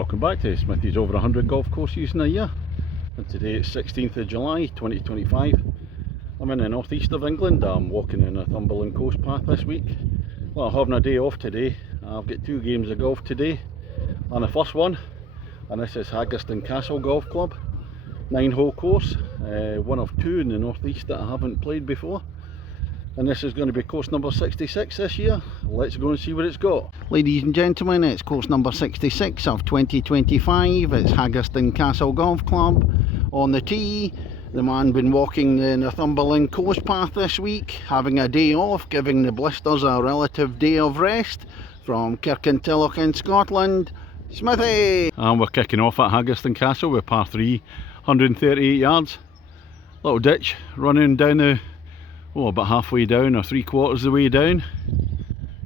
welcome back to Smithy's over 100 golf courses in a year, and today it's 16th of July 2025. I'm in the northeast of England. I'm walking in Northumberland coast path this week. Well, I'm having a day off today. I've got 2 games of golf today, and the first one, and this is Haggerston Castle Golf Club, 9-hole course, one of 2 in the northeast that I haven't played before. And this is going to be course number 66 this year. Let's go and see what it's got. Ladies and gentlemen, it's course number 66 of 2025. It's Haggerston Castle Golf Club. On the tee, the man been walking the Northumberland coast path this week, having a day off, giving the blisters a relative day of rest. From Kirkintilloch in Scotland, Smithy! And we're kicking off at Haggerston Castle with par 3, 138 yards. Little ditch running down the about halfway down or 3/4 of the way down,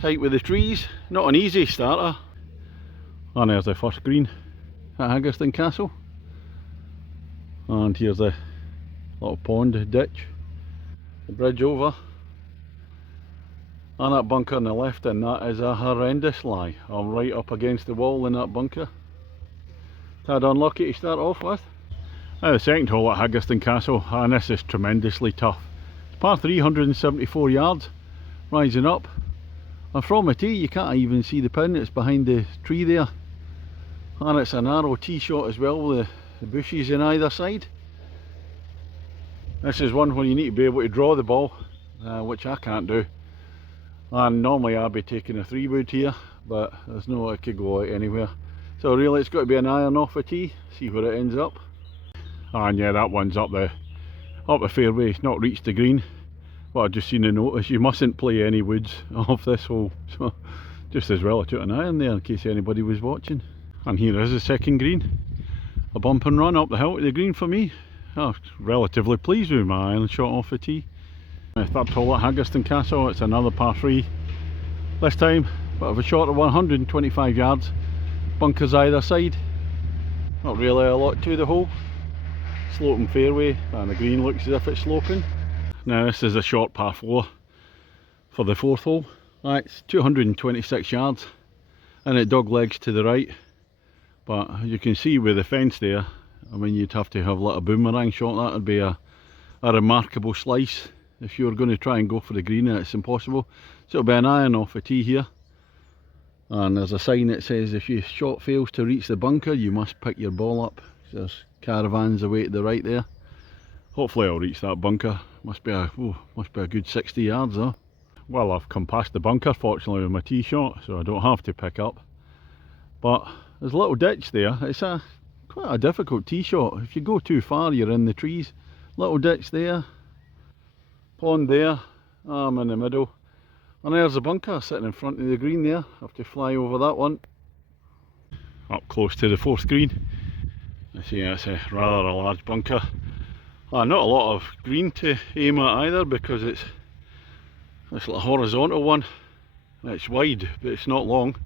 tight with the trees. Not an easy starter. And there's the first green at Haggerston Castle, and here's the little pond ditch, the bridge over, and that bunker on the left, and that is a horrendous lie. I'm right up against the wall in that bunker. Tad unlucky to start off with. Now the second hole at Haggerston Castle, and this is tremendously tough. Par 374 yards, rising up, and from the tee you can't even see the pin, it's behind the tree there, and it's a narrow tee shot as well with the bushes on either side. This is one where you need to be able to draw the ball, which I can't do, and normally I'd be taking a 3-wood here, but there's no, it could go out anywhere, so really it's got to be an iron off the tee, see where it ends up. And yeah, that one's up the fairway, it's not reached the green. But I've just seen a notice, you mustn't play any woods off this hole, so just as well I took an iron there in case anybody was watching. And here is the second green, a bump and run up the hill to the green for me. I was relatively pleased with my iron shot off the tee. The third hole at Haggerston Castle, it's another par 3, this time bit of a shorter 125 yards, bunkers either side, not really a lot to the hole. Sloping fairway, and the green looks as if it's sloping. Now this is a short par 4 for the fourth hole. It's 226 yards and it dog legs to the right, but as you can see with the fence there, I mean you'd have to have a little boomerang shot. That would be a remarkable slice if you were going to try and go for the green, and it's impossible. So it'll be an iron off the tee here, and there's a sign that says if your shot fails to reach the bunker you must pick your ball up. There's caravans away to the right there. Hopefully I'll reach that bunker. Must be a good 60 yards though. Well, I've come past the bunker fortunately with my tee shot, so I don't have to pick up. But there's a little ditch there. It's quite a difficult tee shot. If you go too far you're in the trees. Little ditch there, pond there, I'm in the middle, and there's a bunker sitting in front of the green there. I have to fly over that one. Up close to the fourth green. I see it's a rather large bunker. Not a lot of green to aim at either, because it's like a horizontal one. It's wide but it's not long.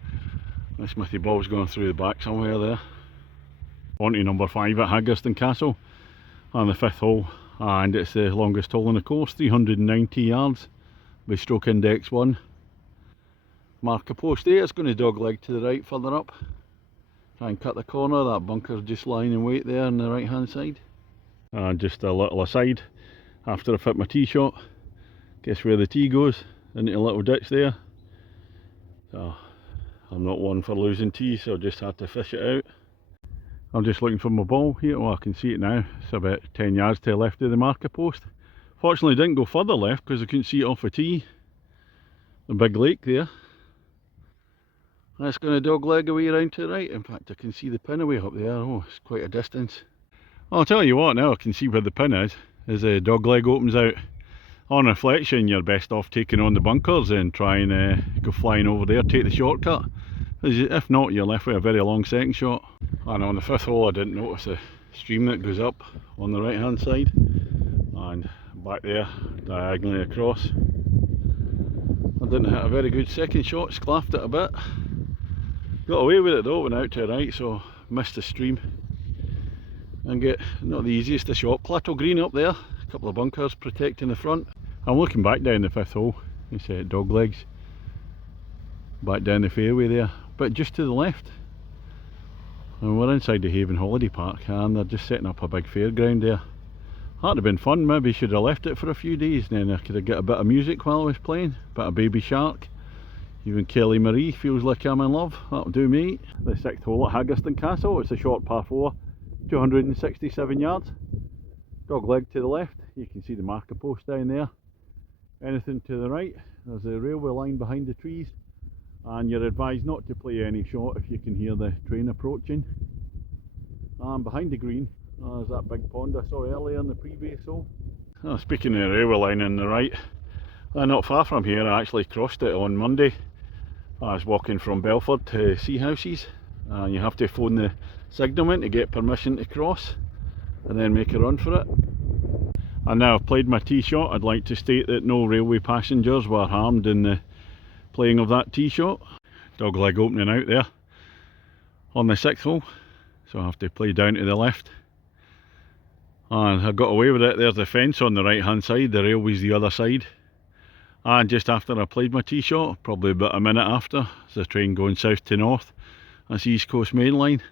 The Smithy ball's going through the back somewhere there. On to number 5 at Haggerston Castle, and the 5th hole, and it's the longest hole in the course, 390 yards with stroke index 1. Mark a post 8, it's going to dog leg to the right further up. Try and cut the corner, that bunker's just lying in wait there on the right hand side. And just a little aside, after I fit my tee shot, guess where the tee goes? Into a little ditch there. So I'm not one for losing tee, so I just had to fish it out. I'm just looking for my ball here. Well, I can see it now, it's about 10 yards to the left of the marker post. Fortunately didn't go further left because I couldn't see it off the tee. The big lake there. That's going to dog leg away around to the right. In fact I can see the pin away up there. Oh, it's quite a distance. Well, I'll tell you what, now I can see where the pin is. As the dog leg opens out, on reflection you're best off taking on the bunkers and try and go flying over there, take the shortcut. If not, you're left with a very long second shot. And on the 5th hole I didn't notice the stream that goes up on the right hand side, and back there diagonally across. I didn't hit a very good second shot, sclaffed it a bit. Got away with it though, went out to the right, so missed the stream. And get not the easiest of shot. Plateau green up there, a couple of bunkers protecting the front. I'm looking back down the 5th hole, it's dog legs. Back down the fairway there, but just to the left. And we're inside the Haven Holiday Park and they're just setting up a big fairground there. That'd have been fun. Maybe should have left it for a few days, then I could have got a bit of music while I was playing, bit of Baby Shark. Even Kelly Marie, Feels Like I'm in Love, that'll do me. The 6th hole at Haggerston Castle, it's a short par 4, 267 yards. Dog leg to the left, you can see the marker post down there. Anything to the right, there's a railway line behind the trees, and you're advised not to play any shot if you can hear the train approaching. And behind the green, there's that big pond I saw earlier in the previous hole. Oh, speaking of the railway line on the right, not far from here, I actually crossed it on Monday. I was walking from Belford to Sea Houses, and you have to phone the signalman to get permission to cross and then make a run for it. And now I've played my tee shot, I'd like to state that no railway passengers were harmed in the playing of that tee shot. Dog leg opening out there on the 6th hole, so I have to play down to the left. And I got away with it. There's the fence on the right hand side, the railway's the other side. And just after I played my tee shot, probably about a minute after, there's a train going south to north. That's East Coast Main Line.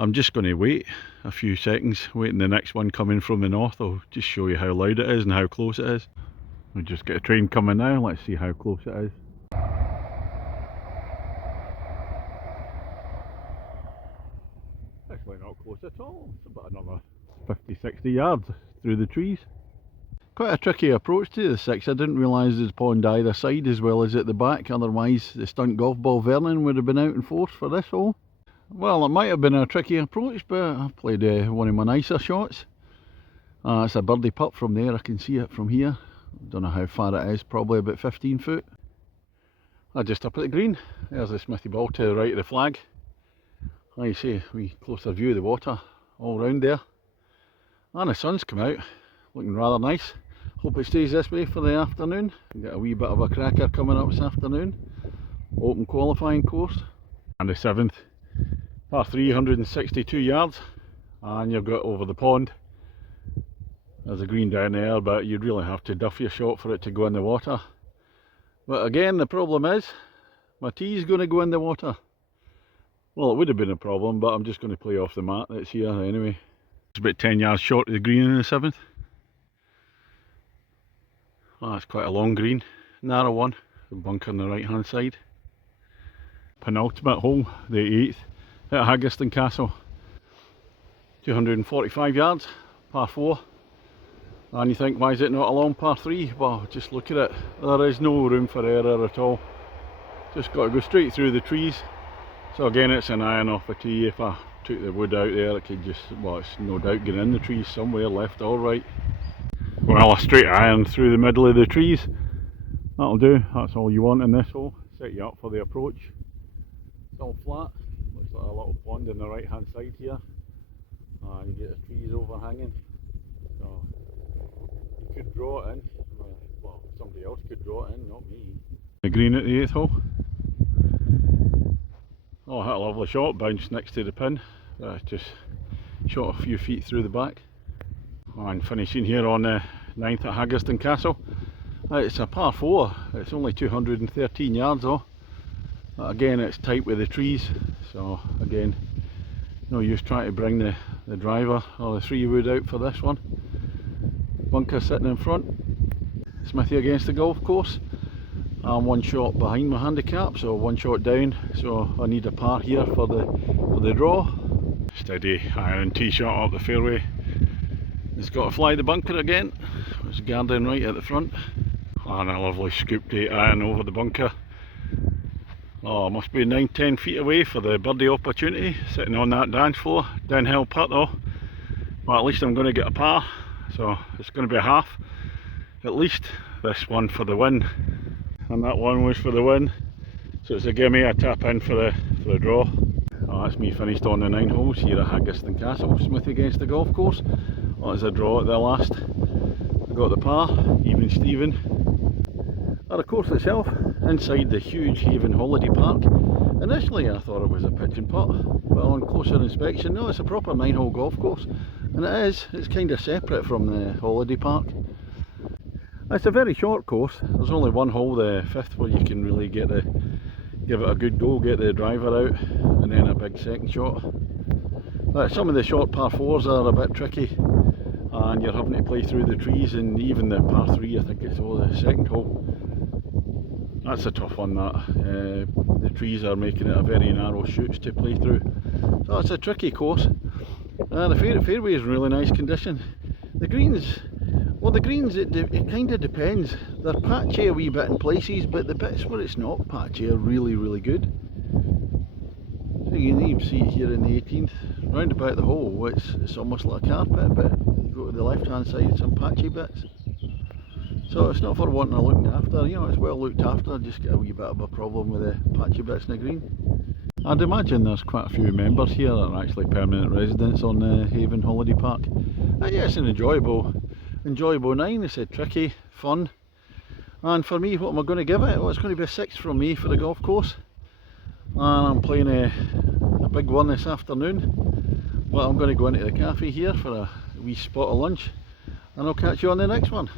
I'm just going to wait a few seconds, waiting the next one coming from the north. I'll just show you how loud it is and how close it is. We'll just get a train coming now, let's see how close it is. Actually not close at all, it's about another 50-60 yards through the trees. Quite a tricky approach to the 6. I didn't realise there's a pond either side as well as at the back, otherwise the stunt golf ball Vernon would have been out in force for this hole. Well, it might have been a tricky approach, but I've played one of my nicer shots. It's a birdie putt from there, I can see it from here. Don't know how far it is, probably about 15 foot. Just up at the green, there's the Smithy ball to the right of the flag. Like you see, we closer view of the water all round there. And the sun's come out, looking rather nice. Hope it stays this way for the afternoon. Got a wee bit of a cracker coming up this afternoon. Open qualifying course. And the 7th, par 362 yards. And you've got over the pond. There's a green down there, but you'd really have to duff your shot for it to go in the water. But again, the problem is, my tee's going to go in the water. Well, it would have been a problem, but I'm just going to play off the mat that's here anyway. It's about 10 yards short of the green in the 7th. Oh, that's quite a long green, narrow one, the bunker on the right hand side. Penultimate hole, the 8th at Haggerston Castle. 245 yards, par 4. And you think, why is it not a long par 3? Well, just look at it, there is no room for error at all. Just got to go straight through the trees. So again, it's an iron off a tee. If I took the wood out there, it could just, well, it's no doubt getting in the trees somewhere, left or right. Well, a straight iron through the middle of the trees, that'll do. That's all you want in this hole. Set you up for the approach. It's all flat, looks like a little pond on the right hand side here. You get the trees overhanging, so you could draw it in. Well, somebody else could draw it in, not me. The green at the 8th hole. Oh, hit a lovely shot, bounced next to the pin. Just shot a few feet through the back. And finishing here on the 9th at Haggerston Castle. It's a par 4, it's only 213 yards though. Again, it's tight with the trees, so again, no use trying to bring the driver or the 3-wood out for this one. Bunker sitting in front. Smithy against the golf course. I'm one shot behind my handicap, so one shot down, so I need a par here for the draw. Steady iron tee shot up the fairway. It's got to fly the bunker again. It's guarding right at the front. And a lovely scooped 8 iron over the bunker. Oh, must be 9-10 feet away for the birdie opportunity. Sitting on that dance floor. Downhill putt though. Well, at least I'm going to get a par. So it's going to be a half. At least this one for the win. And that one was for the win. So it's a gimme, a tap in for the draw. Oh, that's me finished on the 9 holes here at Haggerston Castle. Smithy against the golf course. That was a draw at the last. I got the par, even Steven. And the course itself, inside the huge Haven Holiday Park. Initially I thought it was a pitch and putt, but on closer inspection, no, it's a proper 9-hole golf course. And it is, it's kind of separate from the holiday park. It's a very short course. There's only one hole, the 5th, where you can really give it a good go, get the driver out, and then a big second shot. But some of the short par 4s are a bit tricky, and you're having to play through the trees, and even the par 3, I think it's the second hole. That's a tough one, that. The trees are making it a very narrow chutes to play through. So it's a tricky course. The fairway is in really nice condition. The greens, well, the greens, it kind of depends. They're patchy a wee bit in places, but the bits where it's not patchy are really, really good. So you can even see it here in the 18th. Round about the hole, it's almost like a carpet, but you go to the left hand side, some patchy bits. So it's not for wanting to look after, you know, it's well looked after, just get a wee bit of a problem with the patchy bits in the green. I'd imagine there's quite a few members here that are actually permanent residents on Haven Holiday Park. And yeah, it's an enjoyable 9. It's tricky, fun. And for me, what am I going to give it? Well, it's going to be a 6 from me for the golf course. And I'm playing a big one this afternoon. But I'm going to go into the cafe here for a wee spot of lunch. And I'll catch you on the next one.